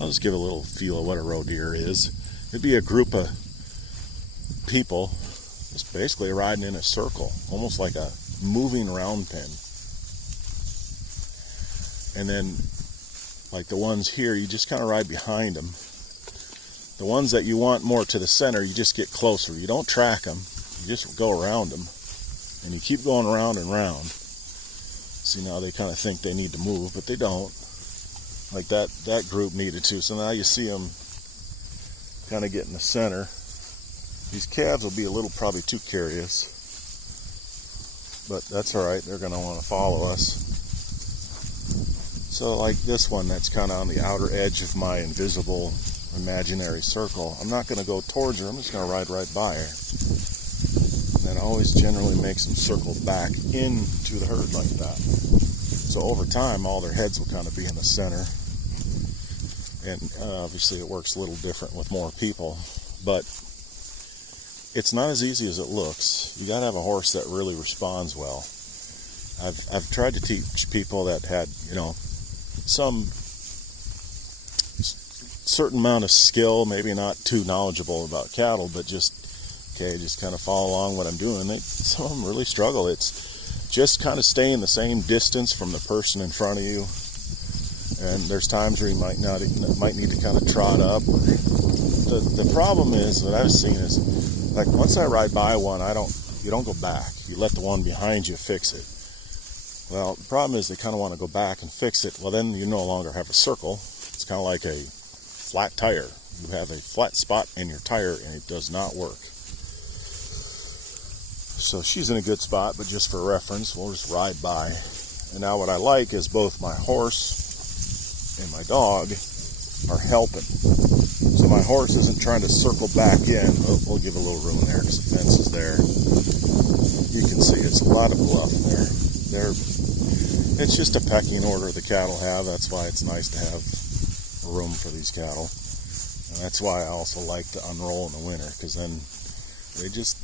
I'll just give a little feel of what a rodear is. It'd be a group of people just basically riding in a circle, almost like a moving round pen. And then, like the ones here, you just kind of ride behind them. The ones that you want more to the center, you just get closer. You don't track them, you just go around them. And you keep going around and round. See, now they kind of think they need to move, but they don't. Like that group needed to. So now you see them kind of get in the center. These calves will be a little probably too curious. But that's alright, they're going to want to follow us. So like this one that's kind of on the outer edge of my invisible imaginary circle, I'm not going to go towards her, I'm just going to ride right by her. And that always generally makes them circle back into the herd like that. So over time, all their heads will kind of be in the center. And obviously it works a little different with more people, but it's not as easy as it looks. You got to have a horse that really responds well. I've tried to teach people that had, some certain amount of skill, maybe not too knowledgeable about cattle, but just kind of follow along what I'm doing. Some of them really struggle. It's just kind of staying the same distance from the person in front of you. And there's times where you might need to kind of trot up. The problem is, what I've seen is, like once I ride by one, you don't go back. You let the one behind you fix it. Well, the problem is they kind of want to go back and fix it. Well, then you no longer have a circle. It's kind of like a flat tire. You have a flat spot in your tire and it does not work. So she's in a good spot, but just for reference, we'll just ride by. And now what I like is both my horse and my dog are helping. So my horse isn't trying to circle back in. Oh, we'll give a little room there because the fence is there. You can see it's a lot of bluff there. It's just a pecking order the cattle have. That's why it's nice to have room for these cattle. And that's why I also like to unroll in the winter, because then they just,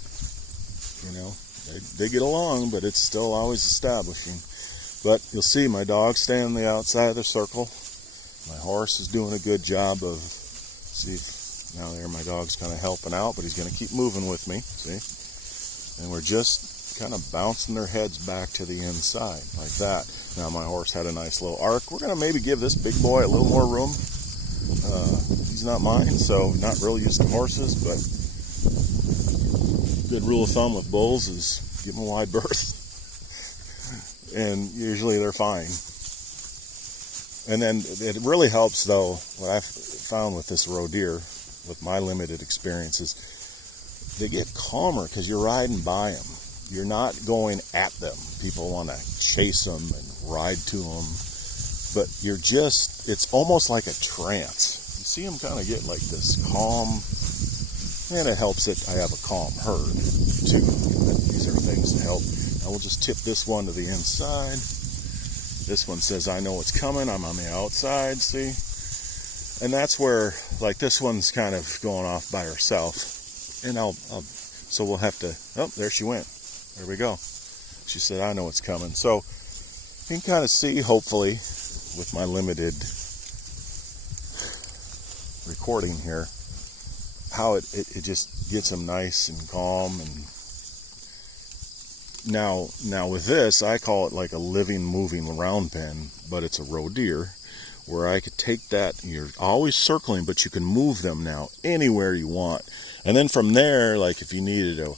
they get along, but it's still always establishing. But you'll see my dog staying on the outside of the circle. My horse is doing a good job of, now there my dog's kind of helping out, but he's going to keep moving with me, see? And we're just kind of bouncing their heads back to the inside, like that. Now my horse had a nice little arc. We're going to maybe give this big boy a little more room. He's not mine, so not really used to horses, but good rule of thumb with bulls is give them a wide berth. And usually they're fine. And then it really helps, though, what I've found with this rodear, with my limited experiences, they get calmer because you're riding by them. You're not going at them. People want to chase them and ride to them. But you're just, it's almost like a trance. You see them kind of get like this calm, and it helps that I have a calm herd, too. These are things that help. Now we'll just tip this one to the inside. This one says, I know what's coming. I'm on the outside, see? And that's where, like, this one's kind of going off by herself. And so we'll have to, oh, there she went. There we go. She said, I know what's coming. So you can kind of see, hopefully, with my limited recording here, how it just gets them nice and calm. And now with this, I call it like a living, moving round pen, but it's a rodear, where I could take that, you're always circling, but you can move them now anywhere you want. And then from there, like if you needed to,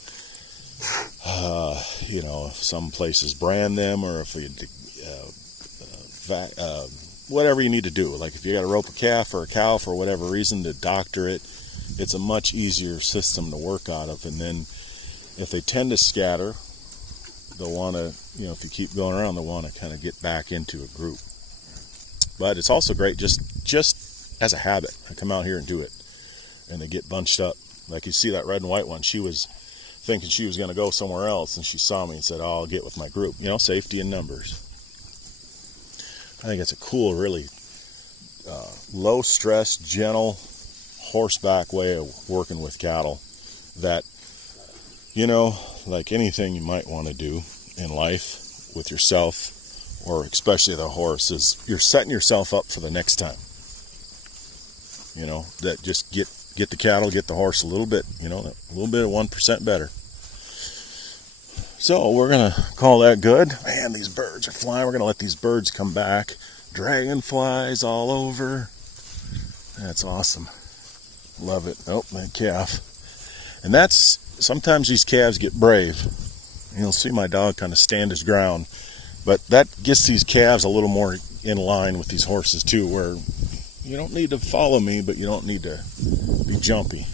if some places brand them, or if you, whatever you need to do, like if you got to rope a calf or a cow for whatever reason to doctor it, it's a much easier system to work out of. And then if they tend to scatter, they'll want to, if you keep going around, they'll want to kind of get back into a group. But it's also great just as a habit. I come out here and do it, and they get bunched up. Like you see that red and white one, she was thinking she was going to go somewhere else, and she saw me and said, oh, I'll get with my group. Safety in numbers. I think it's a cool, really low stress, gentle, horseback way of working with cattle that, like anything you might want to do in life with yourself, or especially the horse, is you're setting yourself up for the next time. you know, that just get the cattle, get the horse a little bit, you know, a little bit of 1% better. So we're going to call that good. Man, these birds are flying. We're going to let these birds come back. Dragonflies all over. That's awesome. Love it. Oh, that calf. And that's, sometimes these calves get brave. You'll see my dog kind of stand his ground. But that gets these calves a little more in line with these horses too, where you don't need to follow me, but you don't need to be jumpy.